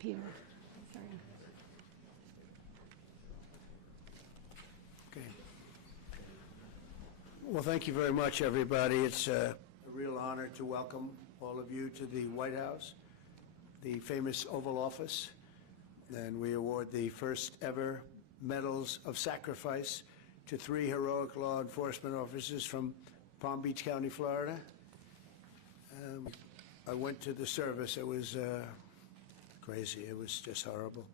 Peter. Sorry. Okay. Well, thank you very much, everybody. It's a real honor to welcome all of you to the White House, the famous Oval Office, and we award the first ever Medals of Sacrifice to 3 heroic law enforcement officers from Palm Beach County, Florida. I went to the service. It was crazy. It was just horrible.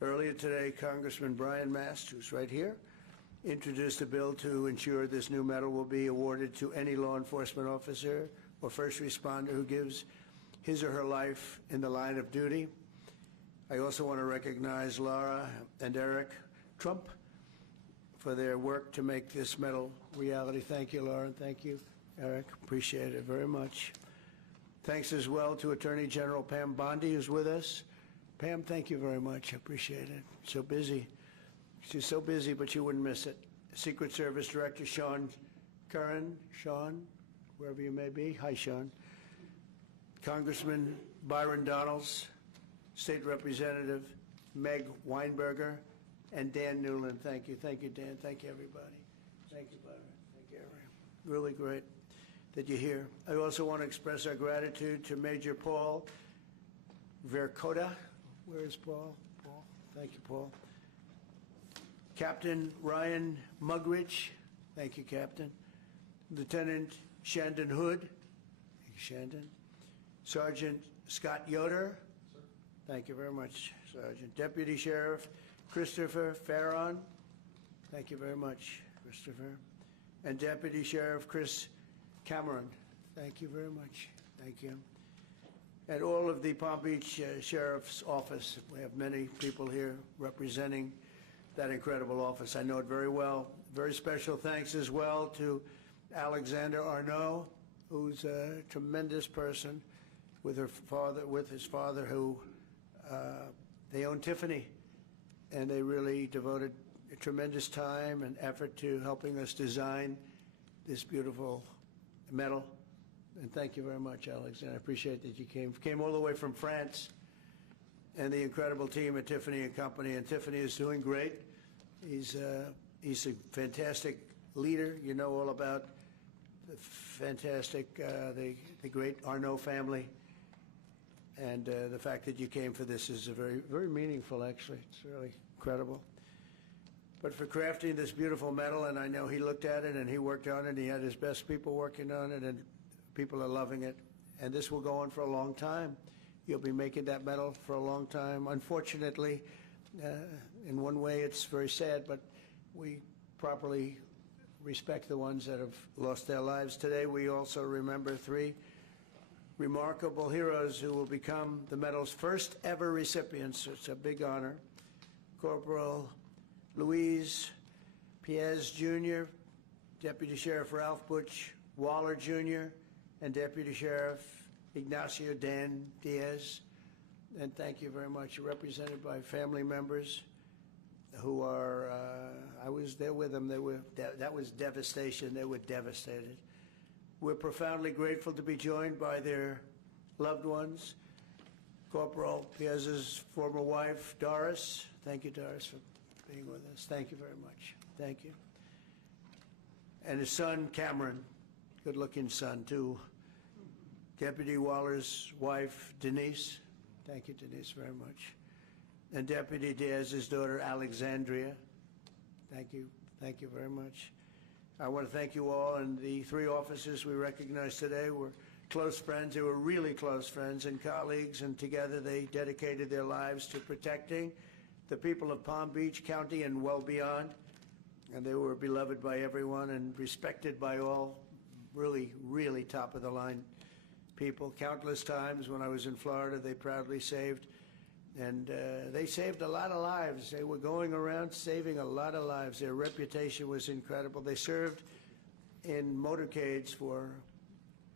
Earlier today, Congressman Mast, who's right here, introduced a bill to ensure this new medal will be awarded to any law enforcement officer or first responder who gives his or her life in the line of duty. I also want to recognize Laura and Eric Trump for their work to make this medal reality. Thank you, Laura, and thank you, Eric. Appreciate it very much. Thanks as well to Attorney General Pam Bondi, who's with us. Pam, thank you very much. I appreciate it. So busy. She's so busy, but you wouldn't miss it. Secret Service Director Sean Curran. Sean, wherever you may be. Hi, Sean. Congressman Byron Donalds, State Representative Meg Weinberger, and Dan Newland. Thank you. Thank you, Dan. Thank you, everybody. Thank you, Byron. Thank you, everyone. Really great that you're here. I also want to express our gratitude to Major Paul Vercoda. Where is Paul? Paul. Thank you, Paul. Captain Ryan Mugridge. Thank you, Captain. Lieutenant Shandon Hood. Thank you, Shandon. Sergeant Scott Yoder. Sir. Thank you very much, Sergeant. Deputy Sheriff Christopher Farron. Thank you very much, Christopher. And Deputy Sheriff Chris Cameron. Thank you very much. Thank you. And all of the Palm Beach Sheriff's Office. We have many people here representing that incredible office. I know it very well. Very special thanks as well to Alexander Arno, who's a tremendous person with his father, who they own Tiffany, and they really devoted a tremendous time and effort to helping us design this beautiful medal. And thank you very much, Alexander. I appreciate that you came all the way from France, and the incredible team at Tiffany and Company. And Tiffany is doing great. He's a fantastic leader. You know all about the fantastic, the great Arno family. And the fact that you came for this is very, very meaningful, actually. It's really incredible. But for crafting this beautiful medal, and I know he looked at it and he worked on it, and he had his best people working on it, and people are loving it. And this will go on for a long time. You'll be making that medal for a long time. Unfortunately, in one way it's very sad, but we properly respect the ones that have lost their lives. Today we also remember 3 remarkable heroes who will become the medal's first ever recipients. It's a big honor. Corporal Luis Piez Jr., Deputy Sheriff Ralph Butch Waller Jr., and Deputy Sheriff Ignacio Dan Diaz. And thank you very much. You're represented by family members who are, I was there with them. That was devastation. They were devastated. We're profoundly grateful to be joined by their loved ones. Corporal Piez's former wife, Doris. Thank you, Doris, for being with us. Thank you very much. Thank you. And his son, Cameron, good-looking son, too. Deputy Waller's wife, Denise. Thank you, Denise, very much. And Deputy Diaz's daughter, Alexandria. Thank you. Thank you very much. I want to thank you all, and the 3 officers we recognize today were close friends. They were really close friends and colleagues, and together they dedicated their lives to protecting the people of Palm Beach County and well beyond. And they were beloved by everyone and respected by all, really, really top-of-the-line people. Countless times when I was in Florida, they proudly saved, and they saved a lot of lives. They were going around saving a lot of lives. Their reputation was incredible. They served in motorcades for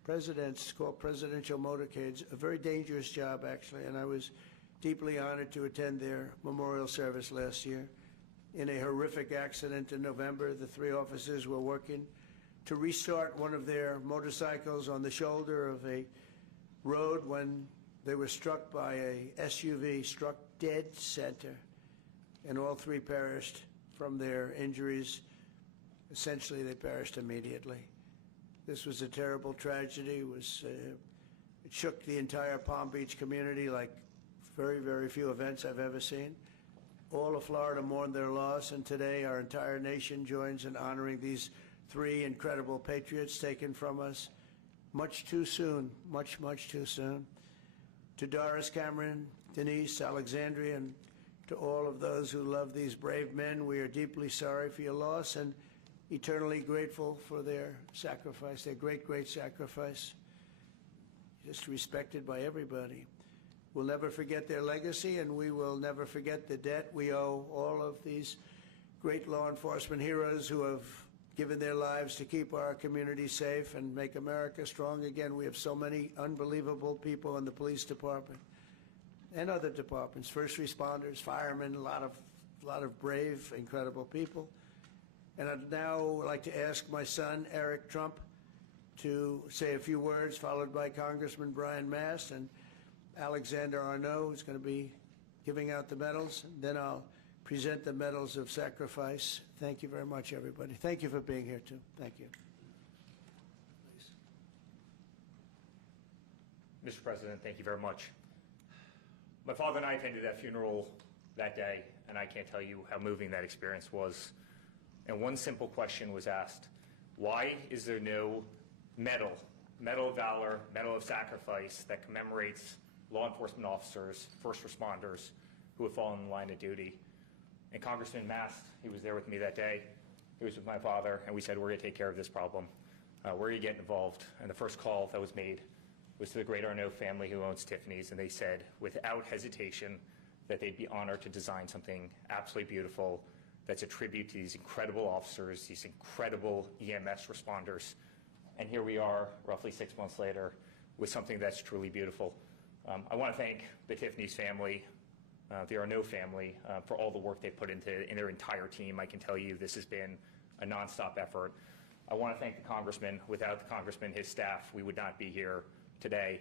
presidents, called presidential motorcades, a very dangerous job, actually, and I was deeply honored to attend their memorial service last year. In a horrific accident in November, the 3 officers were working to restart one of their motorcycles on the shoulder of a road when They were struck by a SUV, struck dead center, and all three perished from their injuries. Essentially, they perished immediately. This was a terrible tragedy. It shook the entire Palm Beach community like very, very few events I've ever seen. All of Florida mourned their loss, and today our entire nation joins in honoring these three incredible patriots taken from us much too soon, much, much too soon. To Doris, Cameron, Denise, Alexandria, and to all of those who love these brave men, we are deeply sorry for your loss and eternally grateful for their sacrifice, their great, great sacrifice, just respected by everybody. We'll never forget their legacy, and we will never forget the debt we owe all of these great law enforcement heroes who have given their lives to keep our community safe and make America strong again. We have so many unbelievable people in the police department and other departments, first responders, firemen, a lot of brave, incredible people. And I'd now like to ask my son, Eric Trump, to say a few words, followed by Congressman Mast and Alexander Arno, who's going to be giving out the medals. Then I'll present the medals of sacrifice. Thank you very much, everybody. Thank you for being here, too. Thank you. Please. Mr. President, thank you very much. My father and I attended that funeral that day, and I can't tell you how moving that experience was. And one simple question was asked: why is there no medal of valor, medal of sacrifice that commemorates law enforcement officers, first responders who have fallen in the line of duty? And Congressman Mast, he was there with me that day. He was with my father, and we said, we're going to take care of this problem. We're going to get involved. And the first call that was made was to the great Arno family who owns Tiffany's, and they said, without hesitation, that they'd be honored to design something absolutely beautiful that's a tribute to these incredible officers, these incredible EMS responders. And here we are, roughly 6 months later, with something that's truly beautiful. I want to thank the Tiffany's family, the Arno family, for all the work they put into in their entire team. I can tell you this has been a nonstop effort. I want to thank the Congressman. Without the Congressman, his staff, we would not be here today.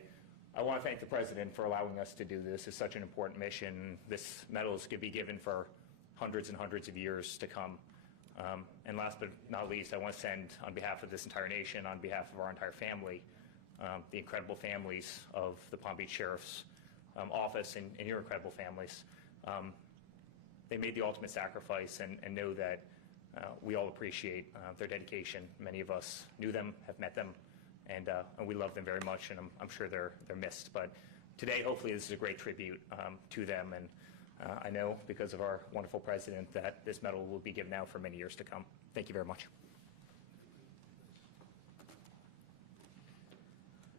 I want to thank the President for allowing us to do this. It's such an important mission. This medal is going to be given for hundreds and hundreds of years to come. And last but not least, I want to send, on behalf of this entire nation, on behalf of our entire family, the incredible families of the Palm Beach Sheriff's Office and your incredible families. They made the ultimate sacrifice, and know that we all appreciate their dedication. Many of us knew them, have met them, and we love them very much, and I'm sure they're missed. But today, hopefully, this is a great tribute to them, and I know, because of our wonderful President, that this medal will be given out for many years to come. Thank you very much.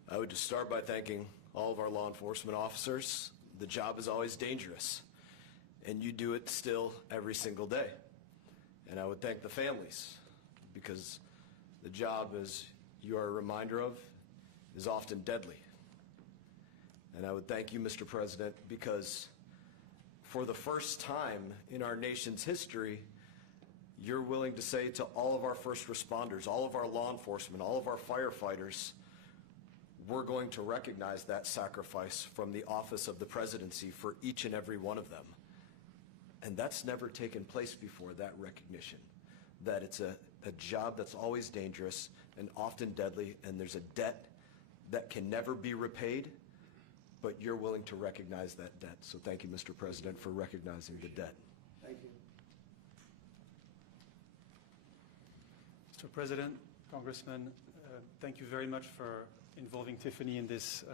I would just start by thanking all of our law enforcement officers. The job is always dangerous, and you do it still every single day. And I would thank the families, because the job, as you are a reminder of, is often deadly. And I would thank you, Mr. President, because for the first time in our nation's history, you're willing to say to all of our first responders, all of our law enforcement, all of our firefighters, we're going to recognize that sacrifice from the office of the presidency for each and every one of them. And that's never taken place before, that recognition, that it's a job that's always dangerous and often deadly, and there's a debt that can never be repaid, but you're willing to recognize that debt. So thank you, Mr. President, for recognizing the debt. Thank you. Mr. President, Congressman, thank you very much for involving Tiffany in this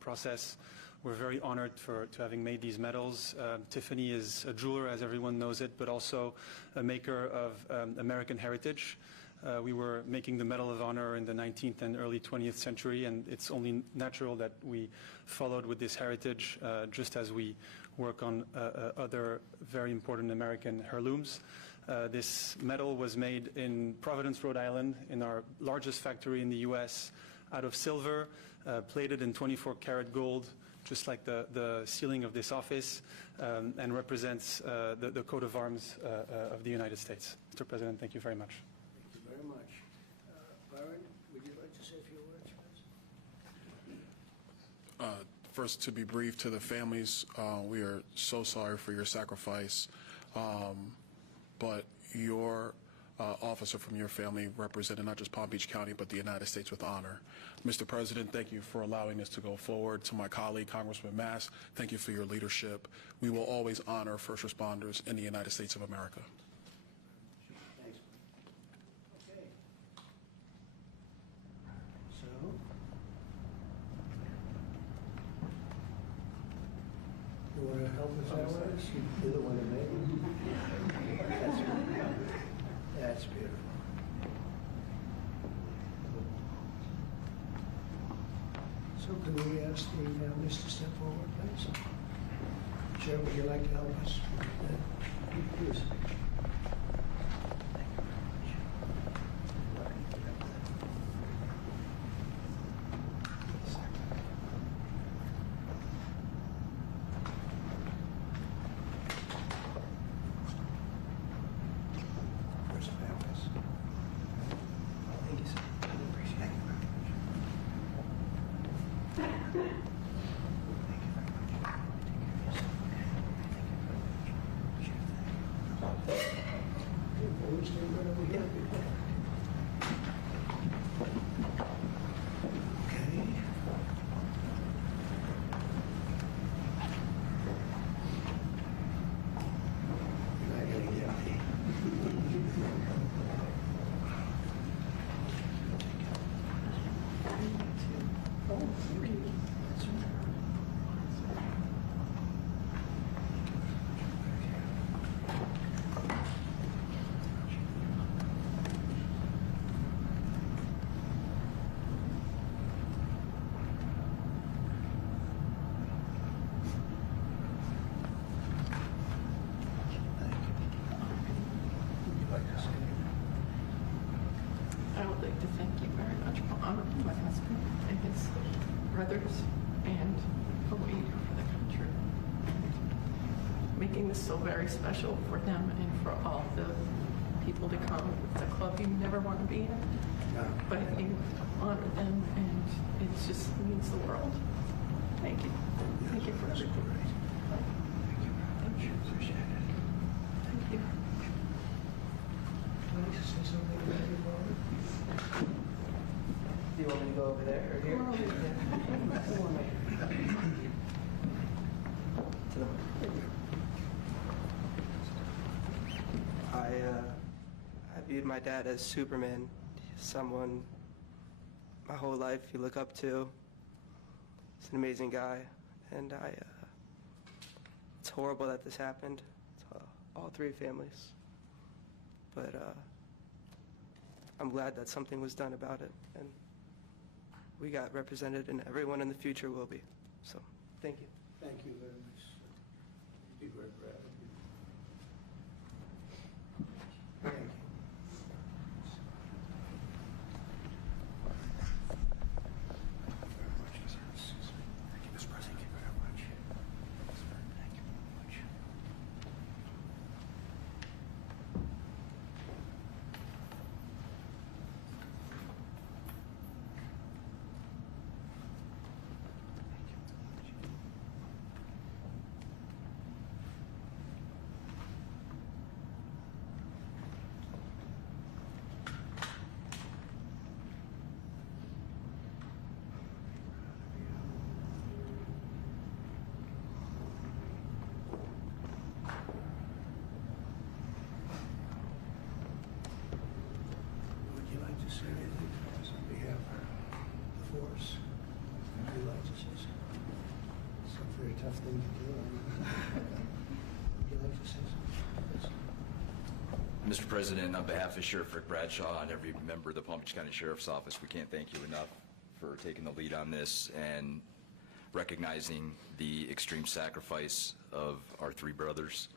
process. We're very honored to having made these medals. Tiffany is a jeweler, as everyone knows it, but also a maker of American heritage. We were making the Medal of Honor in the 19th and early 20th century, and it's only natural that we followed with this heritage, just as we work on other very important American heirlooms. This medal was made in Providence, Rhode Island, in our largest factory in the U.S., out of silver, plated in 24-karat gold, just like the ceiling of this office, and represents the coat of arms of the United States. Mr. President, thank you very much. Thank you very much. Byron, would you like to say a few words, please? First, to be brief to the families, we are so sorry for your sacrifice, but your officer from your family represented not just Palm Beach County, but the United States with honor. Mr. President, thank you for allowing us to go forward. To my colleague, Congressman Mast, thank you for your leadership. We will always honor first responders in the United States of America. Thanks. Okay. So, you want to help us out with this? You're the one that made it. That's beautiful. So can we ask the families to step forward, please? Chair, would you like to help us? Please. First families. Thank you, sir. Appreciate it. I would like to thank you very much for honoring my husband and his brothers and a leader for the country. Making this so very special for them and for all the people to come. It's a club you never want to be in, but you honor them and it just means the world. Thank you. Thank you for everything. Thank you. Appreciate it. Thank you. Would you like to say something about your father? Do you want me to go over there or here? To the I viewed my dad as Superman, someone my whole life you look up to. He's an amazing guy, and it's horrible that this happened to all three families. But I'm glad that something was done about it, and we got represented, and everyone in the future will be. So, thank you. Thank you very much. Be very proud of you. Thank you. Thank you, Mr. President. Thank you very much. Thank you very much. Would you like to say anything to us on behalf of the force? Would you like to say something? It's a very tough thing to do. Would you like to say something? Mr. President, on behalf of Sheriff Rick Bradshaw and every member of the Palm Beach County Sheriff's Office, we can't thank you enough for taking the lead on this and recognizing the extreme sacrifice of our three brothers.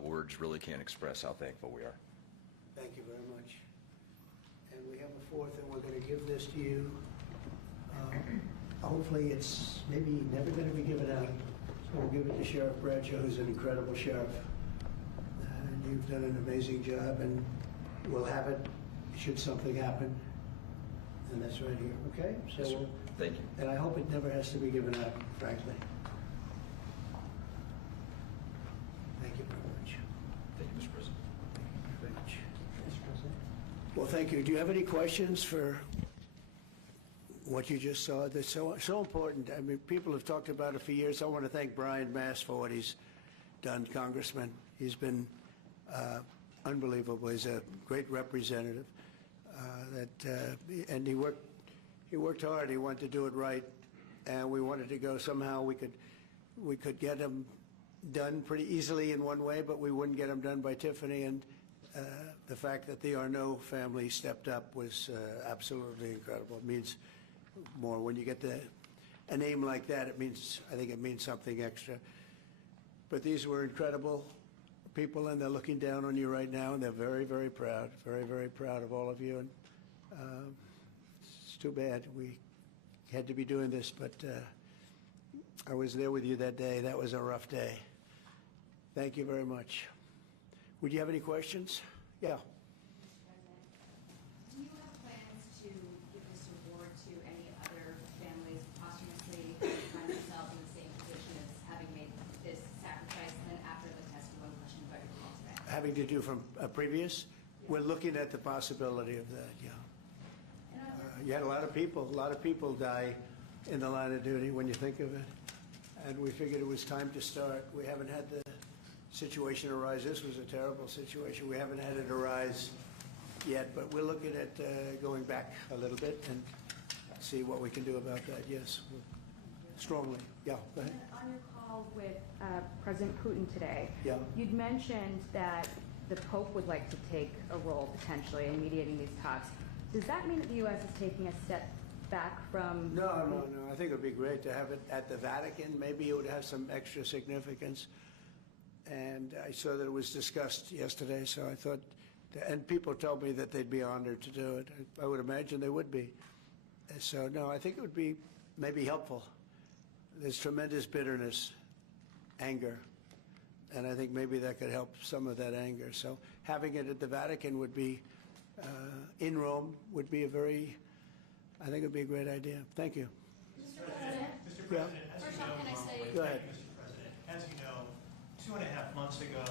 Words really can't express how thankful we are. Thank you very much. And we have a fourth, and we're going to give this to you. Hopefully, it's maybe never going to be given out. So we'll give it to Sheriff Bradshaw, who's an incredible sheriff. And you've done an amazing job, and we'll have it should something happen. And that's right here, okay? So Yes, sir. Thank you. And I hope it never has to be given up, frankly. Thank you very much. Thank you, Mr. President. Very much. Mr. President. Well, thank you. Do you have any questions for what you just saw? That's so important. I mean, people have talked about it for years. I want to thank Brian Mast for what he's done, Congressman. He's been unbelievable. He's a great representative. And he worked hard. He wanted to do it right, and we wanted to go somehow. We could get him done pretty easily in one way, but we wouldn't get him done by Tiffany. And the fact that the Arno family stepped up was absolutely incredible. It means more when you get a name like that. I think it means something extra. But these were incredible people, and they're looking down on you right now, and they're very, very proud, very, very proud of all of you. And it's too bad we had to be doing this, but I was there with you that day. That was a rough day. Thank you very much. Would you have any questions? Yeah. Do you have plans to give this award to any other families posthumously who find themselves in the same position as having made this sacrifice, and then after the test, one question about your call today? Having to do from a previous? We're looking at the possibility of that, yeah. You had a lot of people die in the line of duty when you think of it. And we figured it was time to start. We haven't had the situation arise. This was a terrible situation. We haven't had it arise yet, but we're looking at going back a little bit and see what we can do about that. Yes, strongly. Yeah, go ahead. On your call with President Putin today, yeah, you'd mentioned that the Pope would like to take a role potentially in mediating these talks. Does that mean that the U.S. is taking a step back from... No. I think it would be great to have it at the Vatican. Maybe it would have some extra significance. And I saw that it was discussed yesterday, so I thought... And people told me that they'd be honored to do it. I would imagine they would be. So, no, I think it would be maybe helpful. There's tremendous bitterness, anger, and I think maybe that could help some of that anger. So having it at the Vatican would be, in Rome, would be a very, I think it would be a great idea. Thank you. Mr. President, Yeah. First off, can I say... Go ahead. Mr. President, as you know, 2.5 months ago,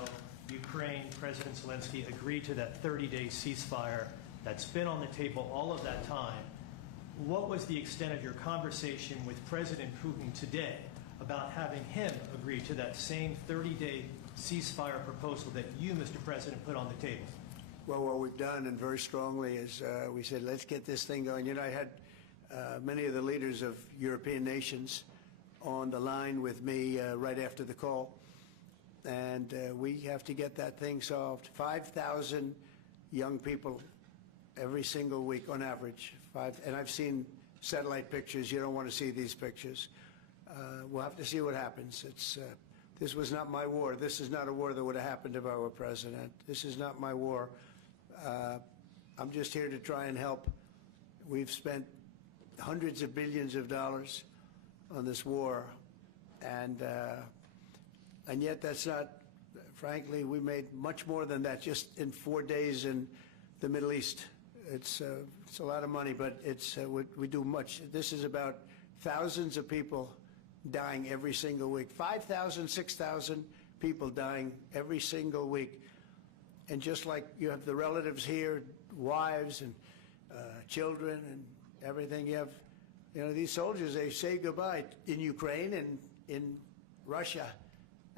Ukraine President Zelenskiy agreed to that 30-day ceasefire that's been on the table all of that time. What was the extent of your conversation with President Putin today about having him agree to that same 30-day ceasefire proposal that you, Mr. President, put on the table? Well, what we've done, and very strongly, is we said, let's get this thing going. You know, I had many of the leaders of European nations on the line with me right after the call, and we have to get that thing solved. 5,000 young people every single week on average. And I've seen satellite pictures. You don't want to see these pictures. We'll have to see what happens. This was not my war. This is not a war that would have happened if I were president. This is not my war. I'm just here to try and help. We've spent hundreds of billions of dollars on this war, and yet that's not, frankly, we made much more than that just in 4 days in the Middle East. It's a lot of money, but we do much. This is about thousands of people dying every single week. 5,000, 6,000 people dying every single week. And just like you have the relatives here, wives and children and everything, you have, these soldiers, they say goodbye in Ukraine and in Russia,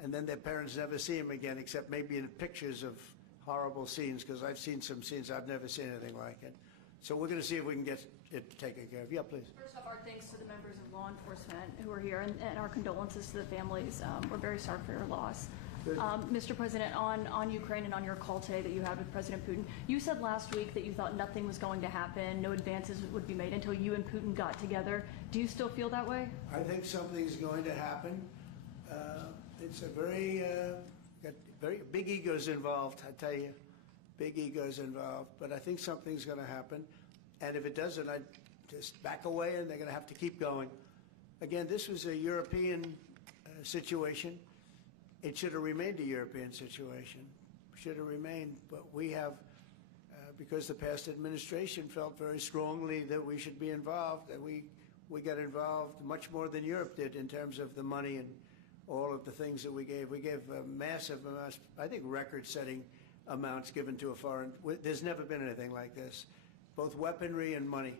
and then their parents never see them again, except maybe in pictures of horrible scenes, because I've seen some scenes, I've never seen anything like it. So we're going to see if we can get it taken care of. Yeah, please. First off, our thanks to the members of law enforcement who are here, and our condolences to the families. We're very sorry for your loss. Mr. President, on Ukraine and on your call today that you had with President Putin, you said last week that you thought nothing was going to happen, no advances would be made until you and Putin got together. Do you still feel that way? I think something's going to happen. It's a got very big egos involved, I tell you. Big egos involved. But I think something's going to happen. And if it doesn't, I'd just back away, and they're going to have to keep going. Again, this was a European situation. It should have remained a European situation. Should have remained. But we have, because the past administration felt very strongly that we should be involved, and we we got involved much more than Europe did in terms of the money and all of the things that we gave. We gave massive amounts, I think record-setting amounts given to a foreign. There's never been anything like this, both weaponry and money.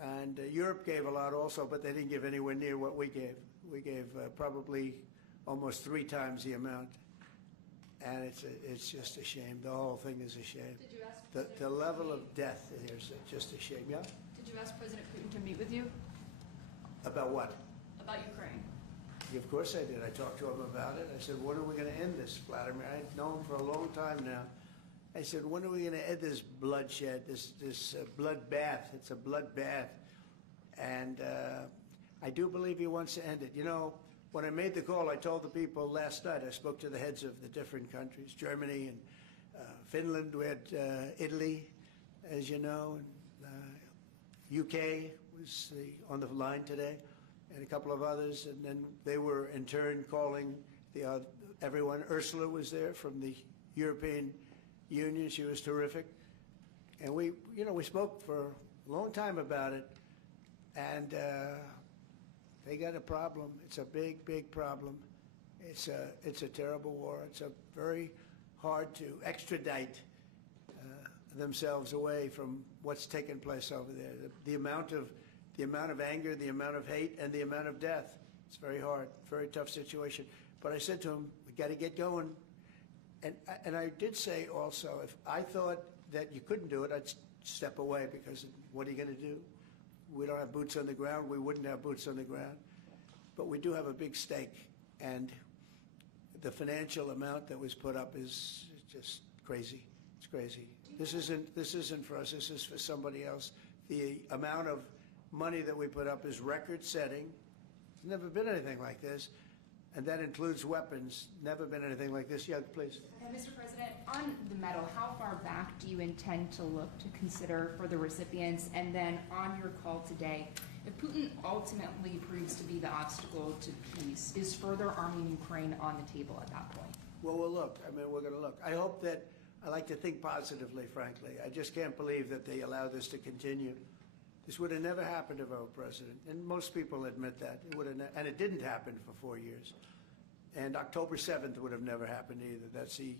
And Europe gave a lot also, but they didn't give anywhere near what we gave. We gave probably almost 3 times the amount. And it's just a shame. The whole thing is a shame. Did you ask The level of death here is just a shame. Yeah? Did you ask President Putin to meet with you About what? about Ukraine? Of course I did. I talked to him about it. I said, when are we going to end this, Vladimir? I've known him for a long time now. I said, when are we going to end this bloodshed, this bloodbath? It's a bloodbath. And I do believe he wants to end it. You know, when I made the call, I told the people last night, I spoke to the heads of the different countries, Germany and Finland. We had Italy, as you know, and UK was on the line today, and a couple of others. And then they were, in turn, calling everyone. Ursula was there from the European Union. She was terrific. And we spoke for a long time about it. And they got a problem. It's a big, big problem. It's a terrible war. It's a very hard to extradite themselves away from what's taken place over there. The amount of anger, the amount of hate, and the amount of death. It's very hard, very tough situation. But I said to him, we got to get going. And I did say also, if I thought that you couldn't do it, I'd step away, because what are you going to do? We don't have boots on the ground. We wouldn't have boots on the ground. But we do have a big stake, and the financial amount that was put up is just crazy. It's crazy. This isn't for us. This is for somebody else. The amount of money that we put up is record-setting. There's never been anything like this, and that includes weapons. Never been anything like this. Yeah, please. Mr. President, on the medal, how far back do you intend to look to consider for the recipients? And then on your call today, if Putin ultimately proves to be the obstacle to peace, is further arming Ukraine on the table at that point? Well, we'll look. I mean, we're going to look. I hope that, I like to think positively, frankly. I just can't believe that they allow this to continue. This would have never happened if I were president, and most people admit that. It would have, and it didn't happen for 4 years. And October 7th would have never happened either. That's the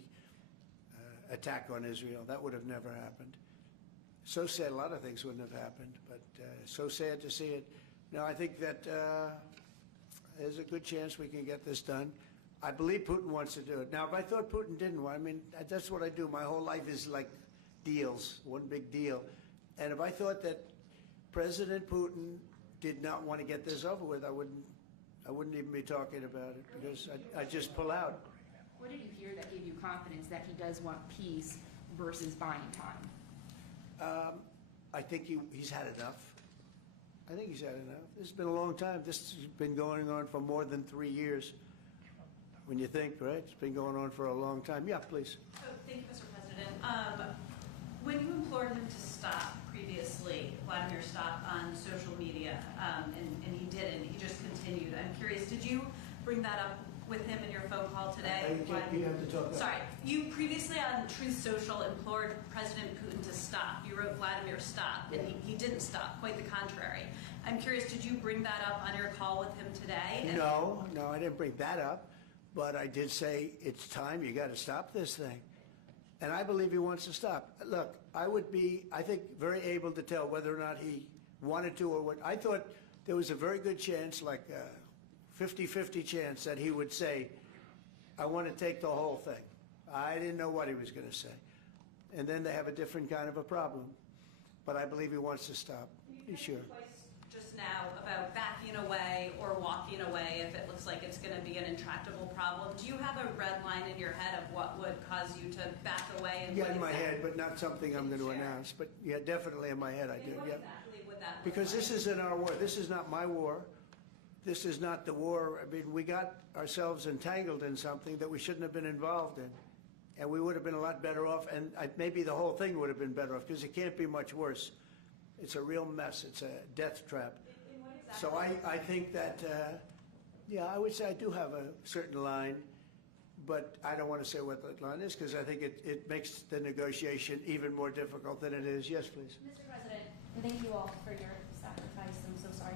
attack on Israel. That would have never happened. So sad, a lot of things wouldn't have happened, but so sad to see it. No, I think that there's a good chance we can get this done. I believe Putin wants to do it. Now, if I thought Putin didn't want, I mean, that's what I do. My whole life is like deals, one big deal. And if I thought that President Putin did not want to get this over with, I wouldn't even be talking about it, because I'd just pull out. What did you hear that gave you confidence that he does want peace versus buying time? I think he's had enough. I think he's had enough. This has been a long time. This has been going on for more than 3 years. When you think, right? It's been going on for a long time. Yeah, please. Oh, thank you, Mr. President. When you implored him to stop previously, Vladimir stopped on social media, and he didn't. He just continued. I'm curious, did you bring that up with him in your phone call today? You have to talk. Sorry. You previously on Truth Social implored President Putin to stop. You wrote Vladimir stop, and he didn't stop, quite the contrary. I'm curious, did you bring that up on your call with him today? No, I didn't bring that up. But I did say, it's time, you got to stop this thing. And I believe he wants to stop. Look, I would be, I think, very able to tell whether or not he wanted to or what. I thought there was a very good chance, like a 50-50 chance, that he would say, I want to take the whole thing. I didn't know what he was going to say. And then they have a different kind of a problem. But I believe he wants to stop. You sure. Twice just now about backing away or walking away if it looks like it's going to be an intractable problem. Do you have a red line in your head of what would cause you to back away? And yeah, in my head, but not something I'm going to announce. But yeah, definitely in my head I do. What yeah. exactly would that look Because like? this isn't our war. This is not my war. This is not the war. I mean, we got ourselves entangled in something that we shouldn't have been involved in. And we would have been a lot better off, and maybe the whole thing would have been better off, because it can't be much worse. It's a real mess. It's a death trap. So I think that, yeah, I would say I do have a certain line, but I don't want to say what that line is, because I think it makes the negotiation even more difficult than it is. Yes, please. Mr. President, thank you all for your sacrifice. I'm so sorry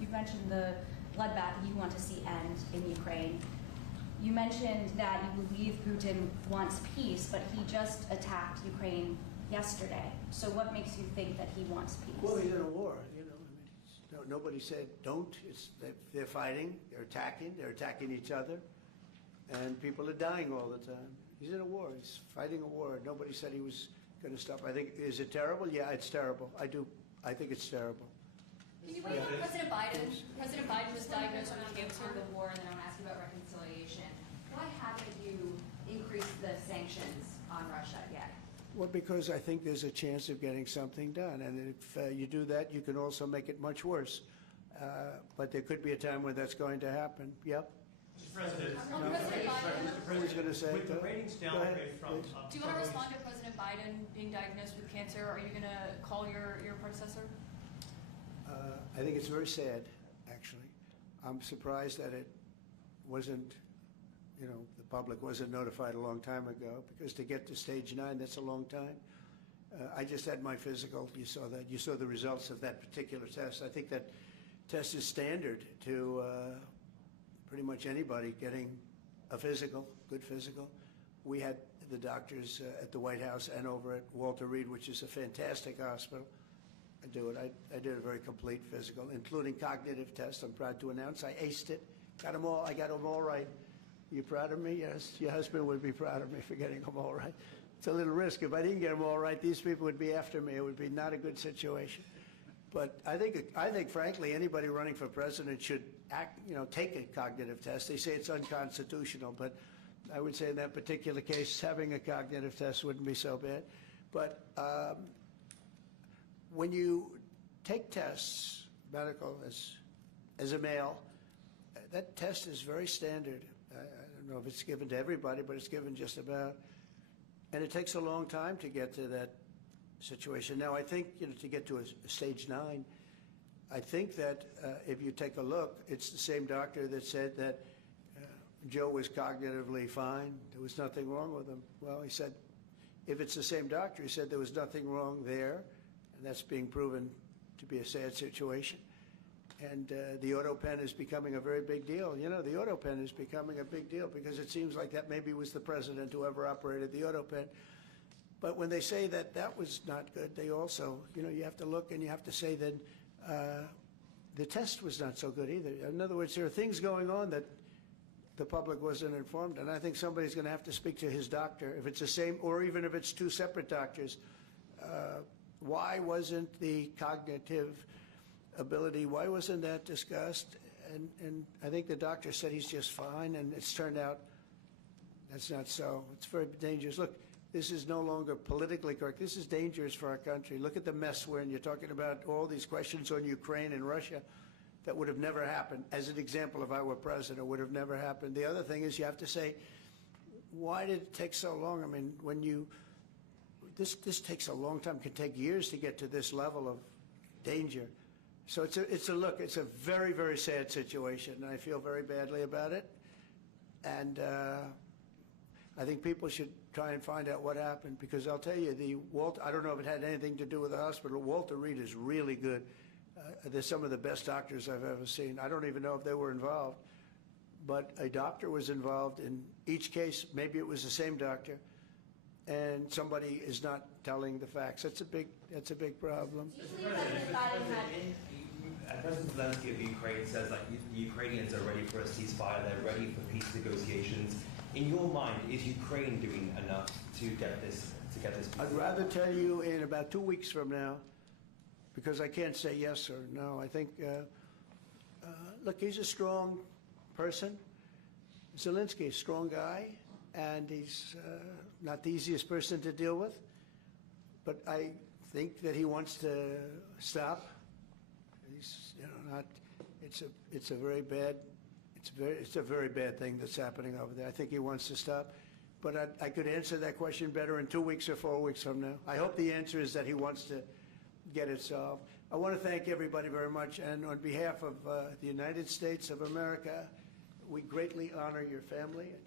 You mentioned the bloodbath you want to see end in Ukraine. You mentioned that you believe Putin wants peace, but he just attacked Ukraine yesterday. So what makes you think that he wants peace? Well, he's in a war, you know. I mean, nobody said don't. They're fighting, they're attacking each other, and people are dying all the time. He's in a war. He's fighting a war. Nobody said he was going to stop. I think, is it terrible? Yeah, it's terrible. I think it's terrible. Can you wait on President Biden? President Biden was diagnosed with cancer of the war, and then I want to ask you about reconciliation. Why haven't you increased the sanctions on Russia yet? Well, because I think there's a chance of getting something done. And if you do that, you can also make it much worse. But there could be a time when that's going to happen. Yep. Mr. President, Who's going to say with the ratings downgrade from... Do you want to respond to President Biden being diagnosed with cancer? Are you going to call your predecessor? I think it's very sad, actually. I'm surprised that it wasn't, you know, the public wasn't notified a long time ago, because to get to stage 9, that's a long time. I just had my physical. You saw that. You saw the results of that particular test. I think that test is standard to pretty much anybody getting a physical, good physical. We had the doctors at the White House and over at Walter Reed, which is a fantastic hospital. I did a very complete physical, including cognitive tests. I'm proud to announce I aced it. Got them all. I got them all right. You proud of me? Yes. Your husband would be proud of me for getting them all right. It's a little risk. If I didn't get them all right, these people would be after me. It would be not a good situation. But I think, frankly, anybody running for president should take a cognitive test. They say it's unconstitutional, but I would say in that particular case, having a cognitive test wouldn't be so bad. But when you take tests, medical, as a male, that test is very standard. I don't know if it's given to everybody, but it's given just about. And it takes a long time to get to that situation. Now, I think, to get to a stage 9, I think that if you take a look, it's the same doctor that said that Joe was cognitively fine. There was nothing wrong with him. Well, he said, if it's the same doctor, he said there was nothing wrong there. And that's being proven to be a sad situation. And the auto pen is becoming a very big deal. You know, the auto pen is becoming a big deal because it seems like that maybe was the president who ever operated the auto pen. But when they say that that was not good, they also, you have to look and you have to say that the test was not so good either. In other words, there are things going on that the public wasn't informed. And I think somebody's going to have to speak to his doctor, if it's the same, or even if it's 2 separate doctors. Why wasn't the cognitive ability, why wasn't that discussed? And I think the doctor said he's just fine, and it's turned out that's not so. It's very dangerous. Look, this is no longer politically correct. This is dangerous for our country. Look at the mess we're in. You're talking about all these questions on Ukraine and Russia that would have never happened. As an example, if I were president, would have never happened. The other thing is you have to say, why did it take so long? I mean, when you... This takes a long time. It can take years to get to this level of danger. So it's a very, very sad situation, and I feel very badly about it. And I think people should try and find out what happened, because I'll tell you, I don't know if it had anything to do with the hospital. Walter Reed is really good. They're some of the best doctors I've ever seen. I don't even know if they were involved, but a doctor was involved in each case. Maybe it was the same doctor. And somebody is not telling the facts. That's a big problem. President Zelenskiy of Ukraine says that the Ukrainians are ready for a ceasefire. They're ready for peace negotiations. In your mind, is Ukraine doing enough to get this? I'd rather tell you in about 2 weeks from now, because I can't say yes or no. I think, look, he's a strong person. Zelenskiy, a strong guy. And he's not the easiest person to deal with, but I think that he wants to stop. He's, not. It's a very bad thing that's happening over there. I think he wants to stop, but I could answer that question better in 2 weeks or 4 weeks from now. I hope the answer is that he wants to get it solved. I want to thank everybody very much, and on behalf of the United States of America, we greatly honor your family and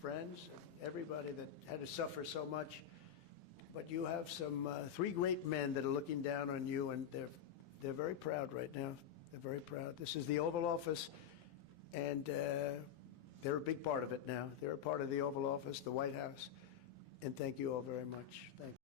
friends, everybody that had to suffer so much. But you have some 3 great men that are looking down on you, and they're very proud right now. They're very proud. This is the Oval Office, and they're a big part of it now. They're a part of the Oval Office, the White House, and thank you all very much. Thank you.